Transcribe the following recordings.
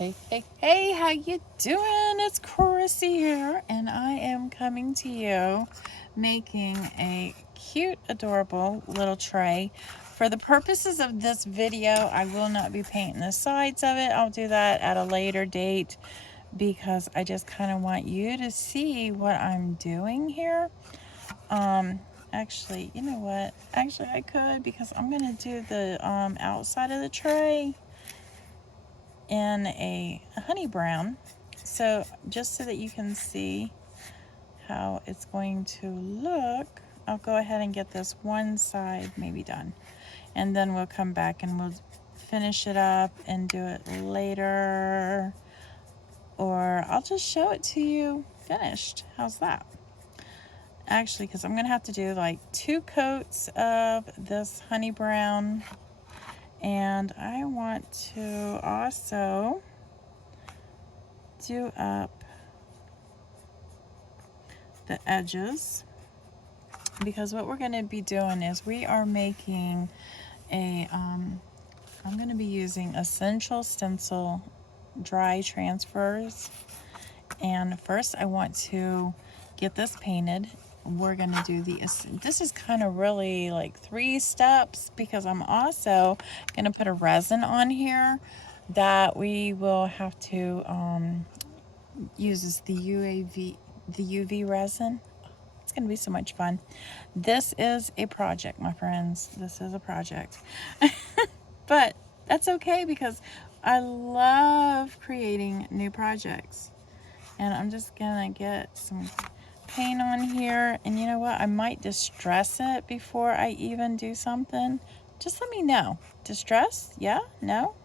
Hey, how you doing? It's Chrissy here, and I am coming to you making a cute, adorable little tray. For the purposes of this video, I will not be painting the sides of it. I'll do that at a later date because I just kind of want you to see what I'm doing here. Actually, you know what? Actually, I could, because I'm going to do the outside of the tray in a honey brown, so just so that you can see how it's going to look, I'll go ahead and get this one side maybe done, and then we'll come back and we'll finish it up and do it later, or I'll just show it to you finished. How's that? Actually, because I'm gonna have to do like 2 coats of this honey brown, and I want to also do up the edges, because what we're going to be doing is we are making a I'm going to be using Essential Stencil dry transfers, and first I want to get this painted. We're going to do this is kind of really like 3 steps, because I'm also going to put a resin on here that we will have to use the UV resin. It's going to be so much fun. This is a project, my friends. This is a project. But that's okay, because I love creating new projects. And I'm just going to get some paint on here. And you know what? I might distress it before I even do something. Just let me know. Distress? Yeah? No?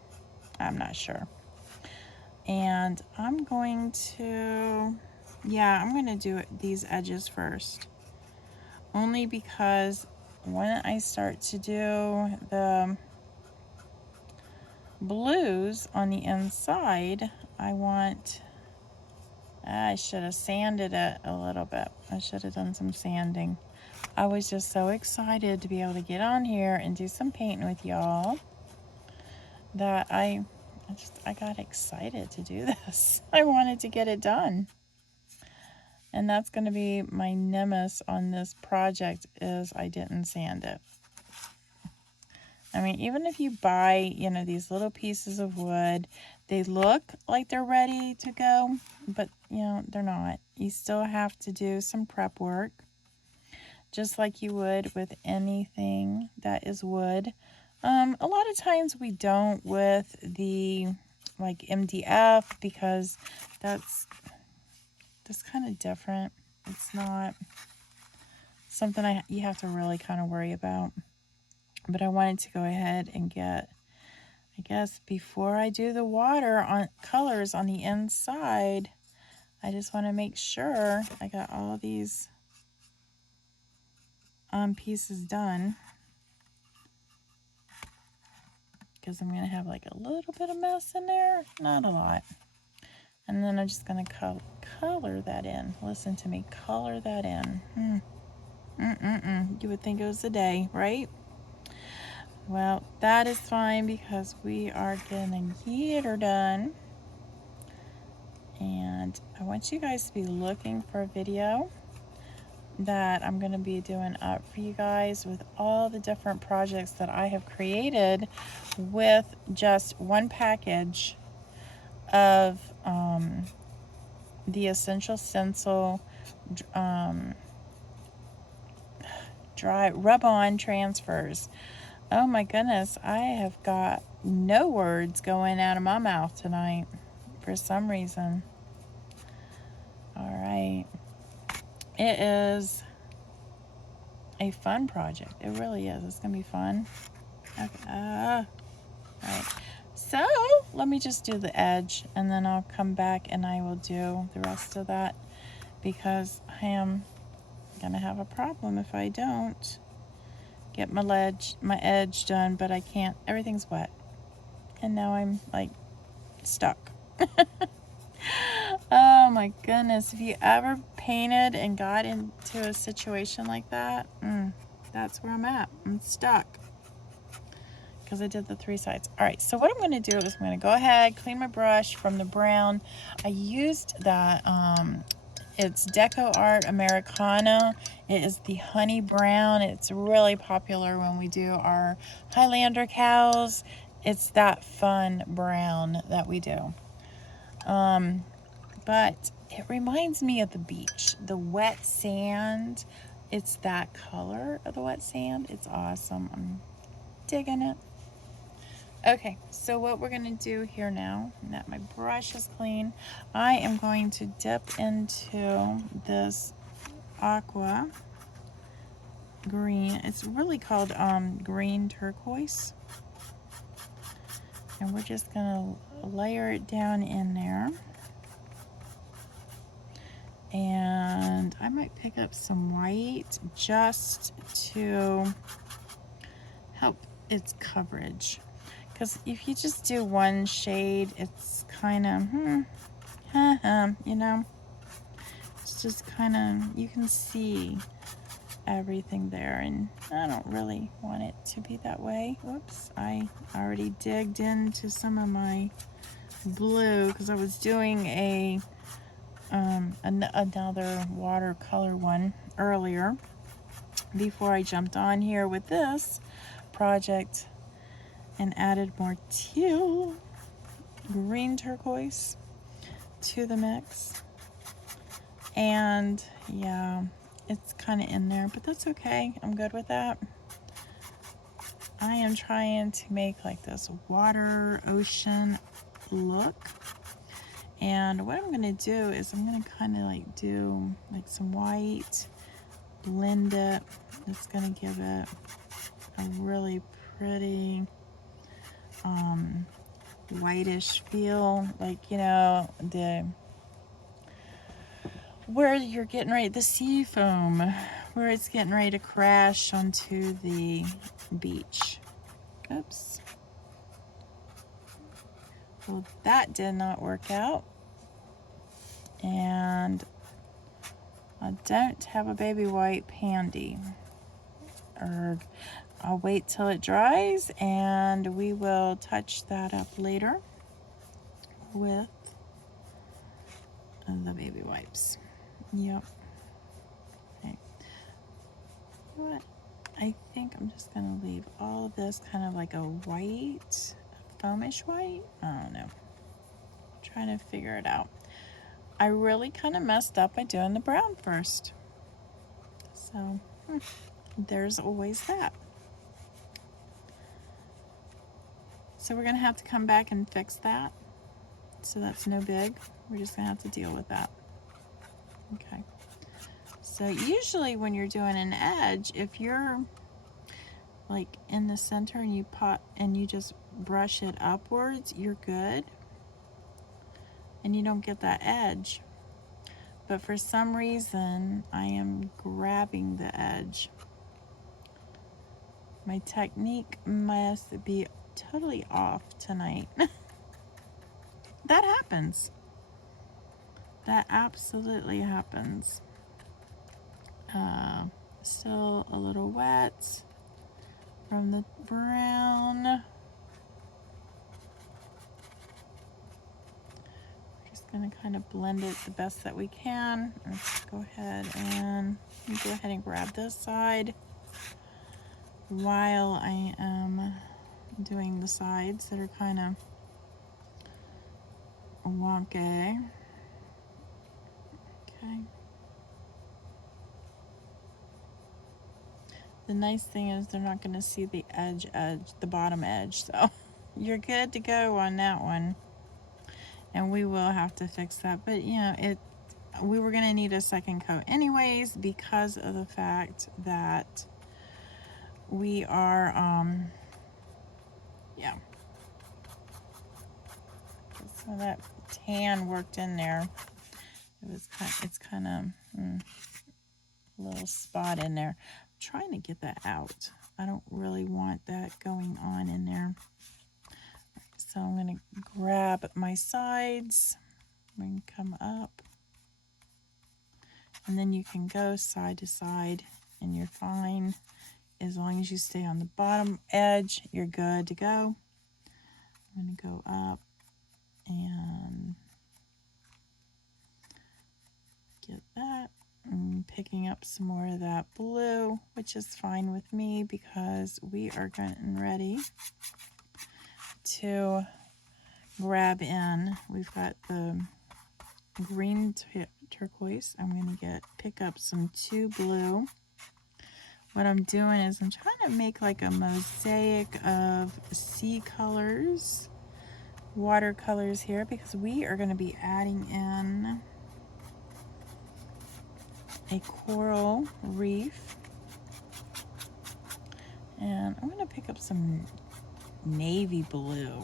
I'm not sure. And I'm going to... yeah, I'm going to do these edges first. Only because when I start to do the blues on the inside, I should have sanded it a little bit. I should have done some sanding. I was just so excited to be able to get on here and do some painting with y'all that I got excited to do this. I wanted to get it done. And that's going to be my nemesis on this project, is I didn't sand it. I mean, even if you buy, these little pieces of wood, they look like they're ready to go, but, they're not. You still have to do some prep work, just like you would with anything that is wood. A lot of times we don't with the, like, MDF, because that's kind of different. It's not something you have to really kind of worry about. But I wanted to go ahead and get, I guess, before I do the water on colors on the inside, I just want to make sure I got all these pieces done, because I'm going to have like a little bit of mess in there, not a lot. And then I'm just going to color that in. Listen to me, color that in. You would think it was a day, right? Well, that is fine, because we are going to get her done. And I want you guys to be looking for a video that I'm going to be doing up for you guys with all the different projects that I have created with just one package of the Essential Stencil dry rub-on transfers. Oh my goodness, I have got no words going out of my mouth tonight for some reason. All right. It is a fun project. It really is. It's going to be fun. Okay. All right. So, let me just do the edge, and then I'll come back and I will do the rest of that, because I am going to have a problem if I don't get my edge done, but I can't. Everything's wet. And now I'm like stuck. Oh my goodness. If you ever painted and got into a situation like that, that's where I'm at. I'm stuck. because I did the 3 sides. All right, so what I'm going to do is I'm going to go ahead, clean my brush from the brown. I used that, it's Deco Art Americana. It is the honey brown. It's really popular when we do our Highlander cows. It's that fun brown that we do. But it reminds me of the beach, the wet sand. It's that color of the wet sand. It's awesome. I'm digging it. Okay, so what we're going to do here now, that my brush is clean, I am going to dip into this aqua green. It's really called green turquoise. And we're just going to layer it down in there. And I might pick up some white just to help its coverage. Because if you just do one shade, it's kind of, you know, it's just kind of, you can see everything there, and I don't really want it to be that way. Whoops, I already digged into some of my blue because I was doing another watercolor one earlier before I jumped on here with this project and added more teal green turquoise to the mix. And yeah, it's kind of in there, but that's okay. I'm good with that. I am trying to make like this water ocean look. And what I'm going to do is I'm going to kind of like do like some white, blend it. It's going to give it a really pretty whitish feel, like, you know, where you're getting ready, the sea foam, where it's getting ready to crash onto the beach. Oops. Well, that did not work out. And I don't have a baby wipe handy. I'll wait till it dries and we will touch that up later with the baby wipes. Yep. Okay. What? I think I'm just gonna leave all of this kind of like a white, foamish white. I don't know. I'm trying to figure it out. I really kind of messed up by doing the brown first. So there's always that. So we're gonna have to come back and fix that. So that's no big. We're just gonna have to deal with that. Okay. So usually when you're doing an edge, if you're like in the center and you just brush it upwards, you're good. And you don't get that edge. But for some reason, I am grabbing the edge. My technique must be totally off tonight. That happens. That absolutely happens. Still a little wet from the brown. Just gonna kind of blend it the best that we can. Let's go ahead and grab this side while I am doing the sides that are kind of wonky. Okay. The nice thing is they're not going to see the the bottom edge, so you're good to go on that one. And we will have to fix that, but you know, we were going to need a second coat anyways because of the fact that we are yeah. Some of that tan worked in there. It's kind of a little spot in there. I'm trying to get that out. I don't really want that going on in there. So I'm going to grab my sides and come up. And then you can go side to side and you're fine. as long as you stay on the bottom edge, you're good to go. I'm going to go up and get that. I'm picking up some more of that blue, which is fine with me because we are getting ready to grab in. We've got the green turquoise. I'm going to pick up some 2 blue. What I'm doing is I'm trying to make like a mosaic of sea colors, watercolors here, because we are going to be adding in a coral reef. And I'm going to pick up some navy blue.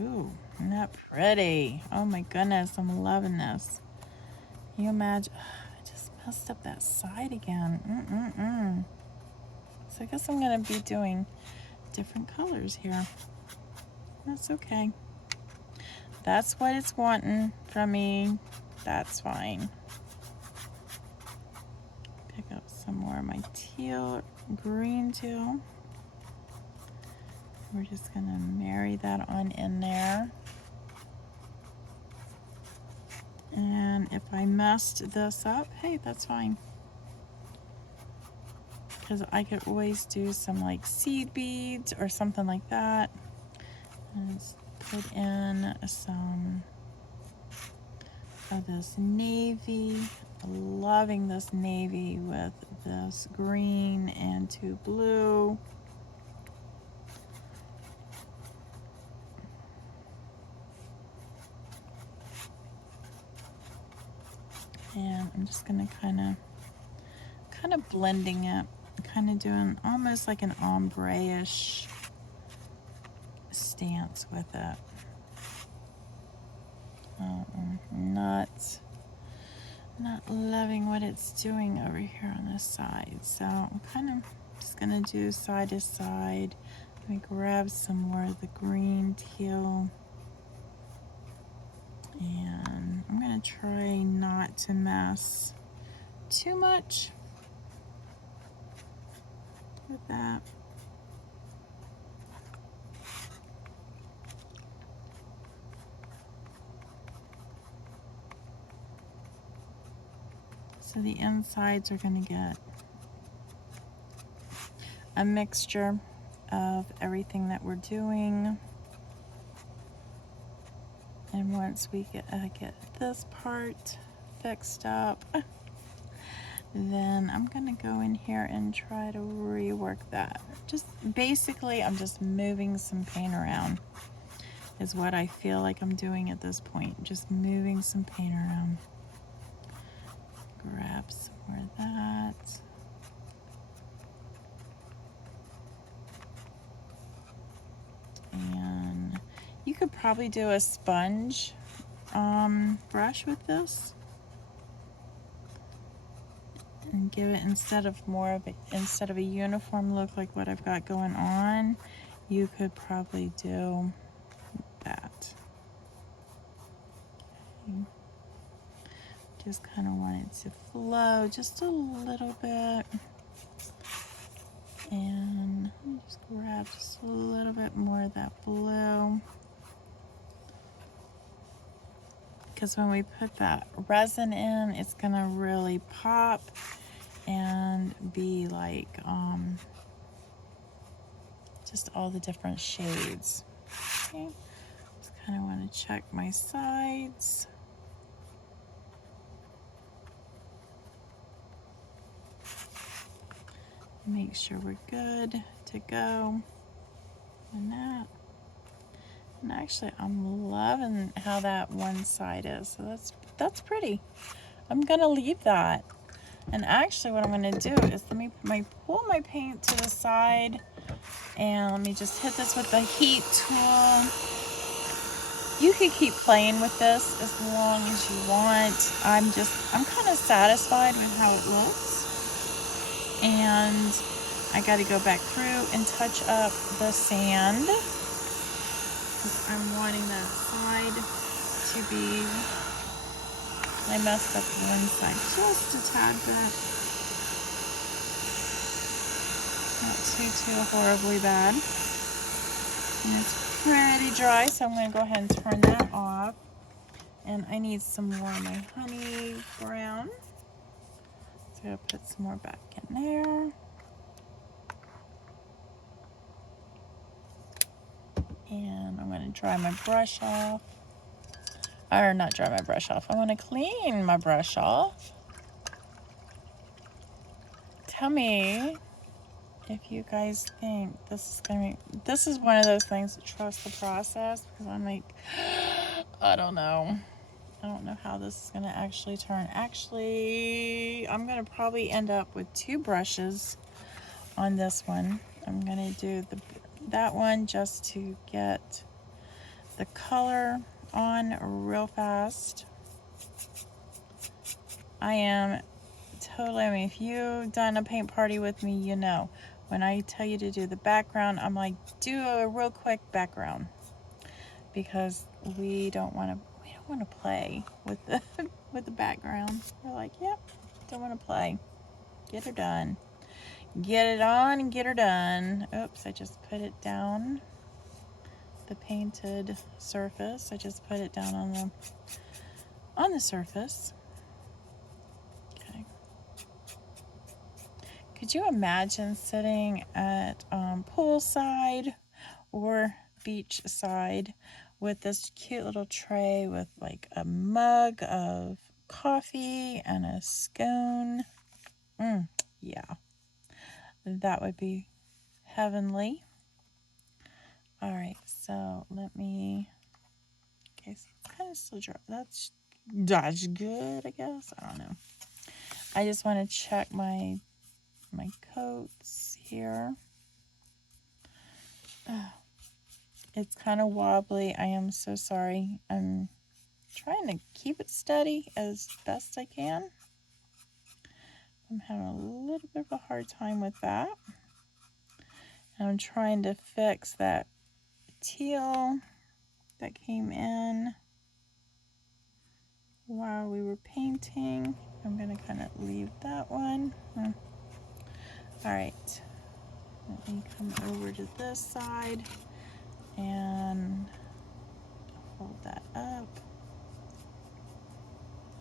Ooh, isn't that pretty? Oh my goodness, I'm loving this. Can you imagine? I just messed up that side again. So I guess I'm going to be doing different colors here. That's okay. That's what it's wanting from me. That's fine. Pick up some more of my teal, green teal. We're just going to marry that on in there. And if I messed this up, hey, that's fine. Because I could always do some like seed beads or something like that. And just put in some of this navy. Loving this navy with this green and 2 blue. And I'm just gonna kind of blending it, kind of doing almost like an ombre-ish stance with it. Not loving what it's doing over here on this side. So I'm kind of just gonna do side to side. Let me grab some more of the green teal. And I'm gonna try not to mess too much with that. So the insides are going to get a mixture of everything that we're doing. And once we get this part fixed up, then I'm going to go in here and try to rework that. Just basically, I'm just moving some paint around is what I feel like I'm doing at this point. Just moving some paint around. Grab some more of that. And you could probably do a sponge brush with this and give it, instead of a uniform look like what I've got going on, you could probably do that. Okay. Just kind of want it to flow just a little bit. And just grab just a little bit more of that blue. Because when we put that resin in, it's going to really pop and be like just all the different shades. Okay. Just kind of want to check my sides. Make sure we're good to go on that. And actually, I'm loving how that one side is. So that's pretty. I'm gonna leave that. And actually, what I'm gonna do is let me pull my paint to the side, and let me just hit this with the heat tool. You could keep playing with this as long as you want. I'm kind of satisfied with how it looks. And I got to go back through and touch up the sand. I'm wanting that side to be, I messed up one side just a tad bit. Not too horribly bad. And it's pretty dry, so I'm going to go ahead and turn that off. And I need some more of my honey brown. So I'll put some more back in there. And I'm going to dry my brush off. Or not dry my brush off. I want to clean my brush off. Tell me if you guys think this is one of those things to trust the process, because I'm like, I don't know how this is going to actually turn. Actually, I'm going to probably end up with 2 brushes on this one. I'm going to do that one just to get the color on real fast. I am totally, I mean, if you've done a paint party with me, you know, when I tell you to do the background, I'm like, do a real quick background, because we don't want to play with the with the background. We're like, yep, don't want to play. Get her done. Get it on and get her done. Oops, I just put it down. The painted surface. I just put it down on the surface. Okay. Could you imagine sitting at poolside or beach side with this cute little tray with like a mug of coffee and a scone? Yeah, that would be heavenly. All right, so let me, okay, so it's kind of still dry. That's good, I guess. I don't know. I just want to check my coats here. It's kind of wobbly. I am so sorry. I'm trying to keep it steady as best I can. I'm having a little bit of a hard time with that. And I'm trying to fix that teal that came in while we were painting. I'm going to kind of leave that one. All right. Let me come over to this side and hold that up.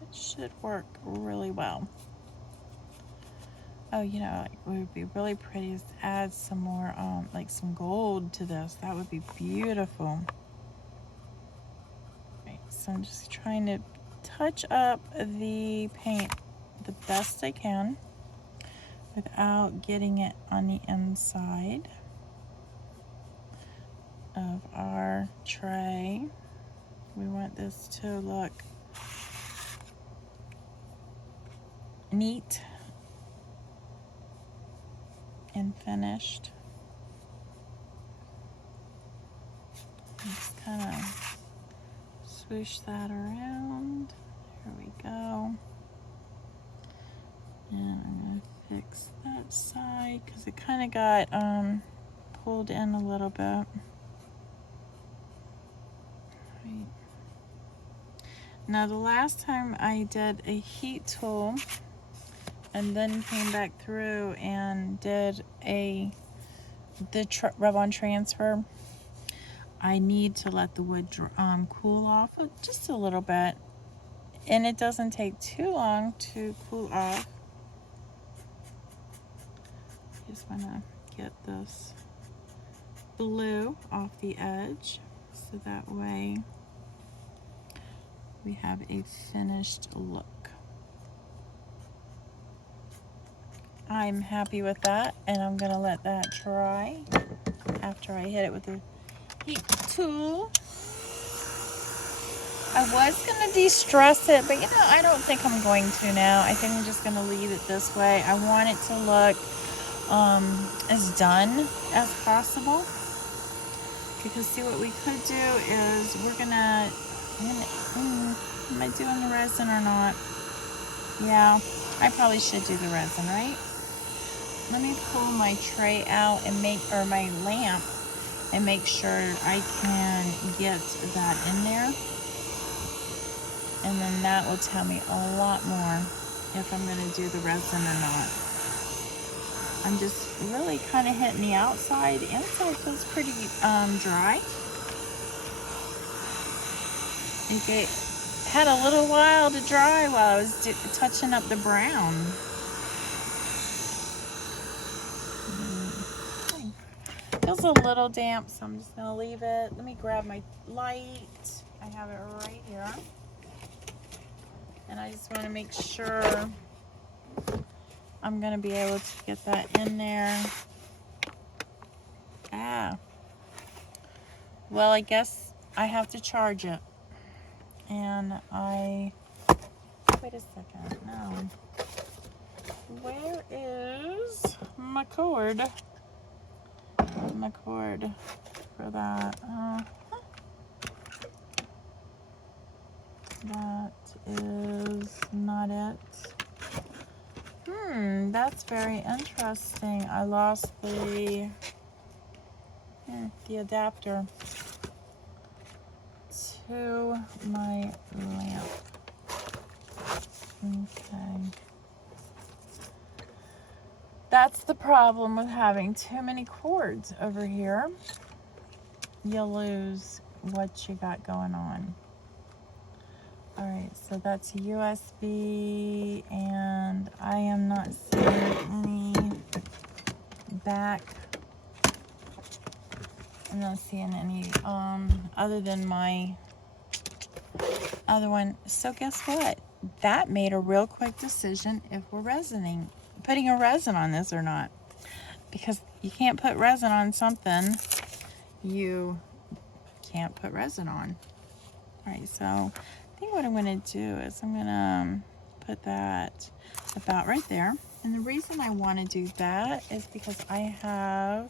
It should work really well. Oh, you know, it would be really pretty to add some more, like some gold to this. That would be beautiful. Right, so I'm just trying to touch up the paint the best I can without getting it on the inside of our tray. We want this to look neat and finished. Just kind of swoosh that around. Here we go. And I'm going to fix that side because it kind of got pulled in a little bit. Right. Now the last time I did a heat tool and then came back through and did the rub-on transfer, I need to let the wood cool off just a little bit, and it doesn't take too long to cool off. Just want to get this blue off the edge so that way we have a finished look. I'm happy with that, and I'm going to let that dry after I hit it with the heat tool. I was going to de-stress it, but you know, I don't think I'm going to now. I think I'm just going to leave it this way. I want it to look as done as possible, because see, what we could do is am I doing the resin or not? Yeah, I probably should do the resin, right? Let me pull my tray out and my lamp and make sure I can get that in there. And then that will tell me a lot more if I'm going to do the resin or not. I'm just really kind of hitting the outside. The inside feels pretty dry. It had a little while to dry while I was touching up the brown. Feels a little damp, so I'm just gonna leave it. Let me grab my light. I have it right here. And I just want to make sure I'm gonna be able to get that in there. Well, I guess I have to charge it. And wait a second, no. Where is my cord? My cord for that. That is not it. That's very interesting. I lost the adapter to my lamp. Okay. That's the problem with having too many cords over here. You'll lose what you got going on. All right, so that's USB, and I am not seeing any back. I'm not seeing any other than my other one. So guess what? That made a real quick decision if we're putting a resin on this or not, because you can't put resin on something you can't put resin on. All right, so I think what I'm going to do is I'm going to put that about right there. And the reason I want to do that is because I have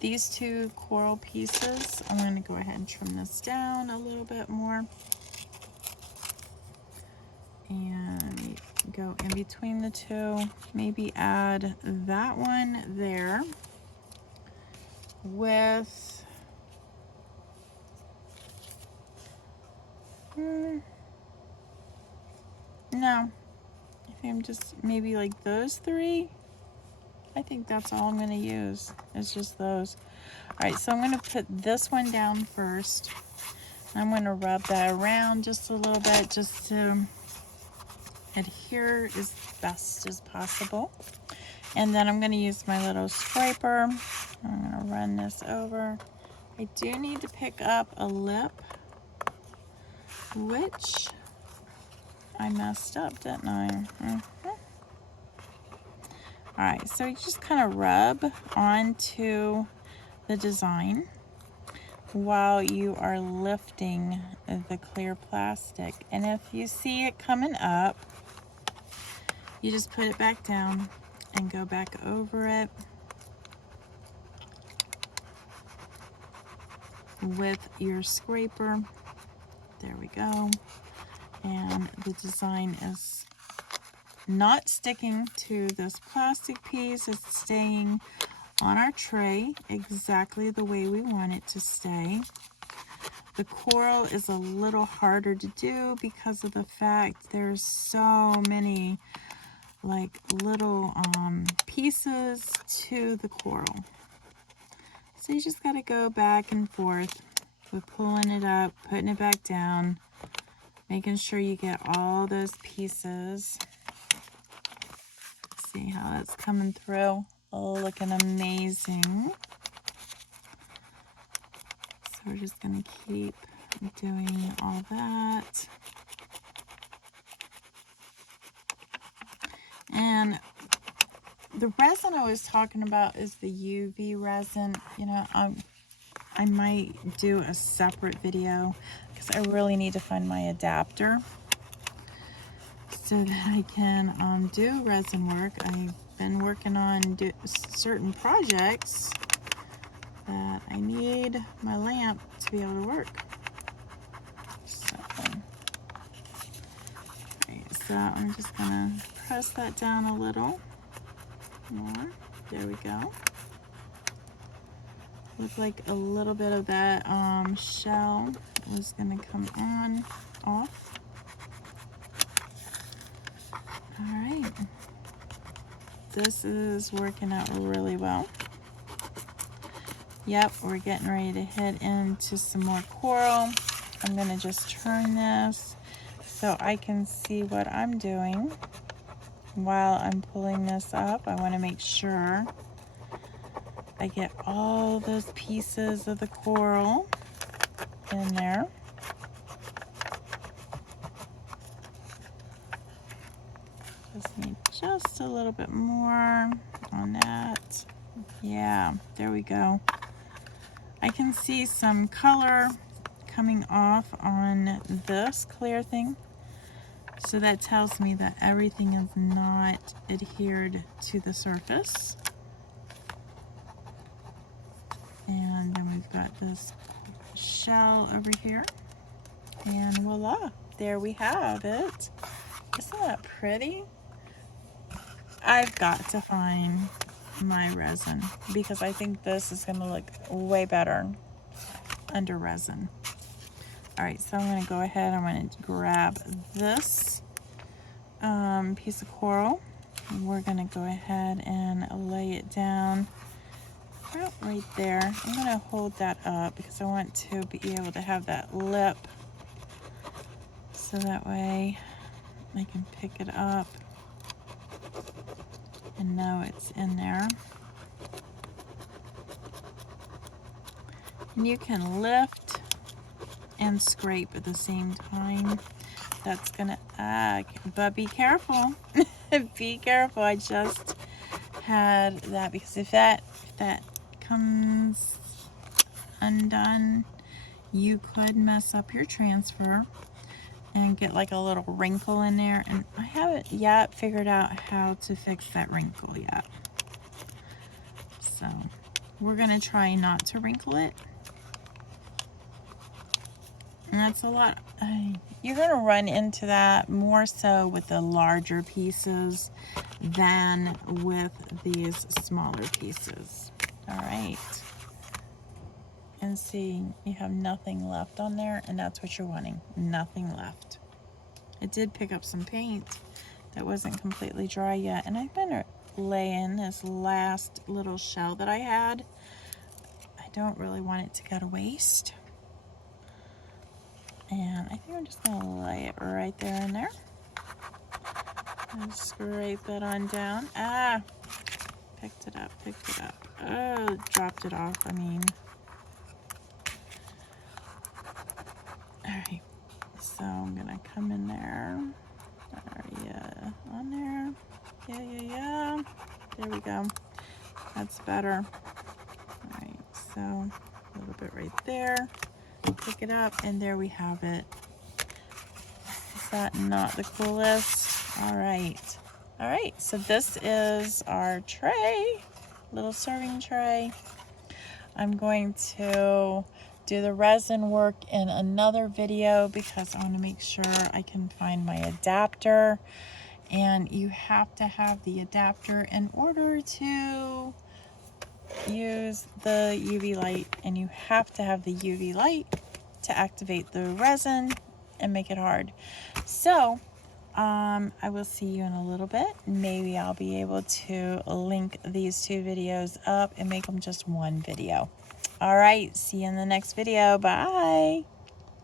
these two coral pieces. I'm going to go ahead and trim this down a little bit more. And go in between the two. Maybe add that one there with no, I think I'm just maybe like those three. I think that's all I'm going to use. It's just those. All right, so I'm going to put this one down first. I'm going to rub that around just a little bit just to adhere as best as possible. And then I'm going to use my little scraper. I'm going to run this over. I do need to pick up a lip, which I messed up, didn't I? All right, so you just kind of rub onto the design while you are lifting the clear plastic. And if you see it coming up, you just put it back down and go back over it with your scraper. There we go. And the design is not sticking to this plastic piece. It's staying on our tray exactly the way we want it to stay. The coral is a little harder to do because of the fact there's so many like little pieces to the coral. So you just got to go back and forth with pulling it up, putting it back down, making sure you get all those pieces. See how that's coming through. Oh, looking amazing. So we're just going to keep doing all that. And the resin I was talking about is the UV resin. You know, I might do a separate video because I really need to find my adapter so that I can do resin work. I've been working on certain projects that I need my lamp to be able to work. So, right, so I'm just gonna press that down a little more. There we go. Look like a little bit of that shell is gonna come off. All right. this is working out really well. Yep, we're getting ready to head into some more coral. I'm gonna just turn this so I can see what I'm doing while I'm pulling this up. I wanna make sure I get all those pieces of the coral in there. Just need just a little bit more on that. Yeah, there we go. I can see some color coming off on this clear thing. So that tells me that everything is not adhered to the surface. And then we've got this shell over here. And voila, there we have it. Isn't that pretty? I've got to find my resin because I think this is going to look way better under resin. All right, so I'm going to go ahead. I'm going to grab this piece of coral. We're going to go ahead and lay it down right there. I'm going to hold that up because I want to be able to have that lip so that way I can pick it up and know it's in there. And you can lift and scrape at the same time. That's gonna, but be careful. Be careful. I just had that because if that comes undone, you could mess up your transfer and get like a little wrinkle in there, and I haven't yet figured out how to fix that wrinkle yet. So we're gonna try not to wrinkle it. And that's a lot. You're gonna run into that more so with the larger pieces than with these smaller pieces. All right. And see, you have nothing left on there, and that's what you're wanting, nothing left. It did pick up some paint that wasn't completely dry yet, and I'm gonna lay in this last little shell that I had. I don't really want it to go to waste. And I think I'm just gonna lay it right there in there. And scrape that on down. Picked it up. Oh, dropped it off, I mean. Alright, so I'm gonna come in there. On there. Yeah. There we go. That's better. Alright, so a little bit right there. Pick it up, and there we have it. Is that not the coolest? Alright, so this is our tray, little serving tray. I'm going to do the resin work in another video because I want to make sure I can find my adapter, and you have to have the adapter in order to use the UV light, and you have to have the UV light to activate the resin and make it hard. So I will see you in a little bit. Maybe I'll be able to link these two videos up and make them just one video. All right, see you in the next video. Bye.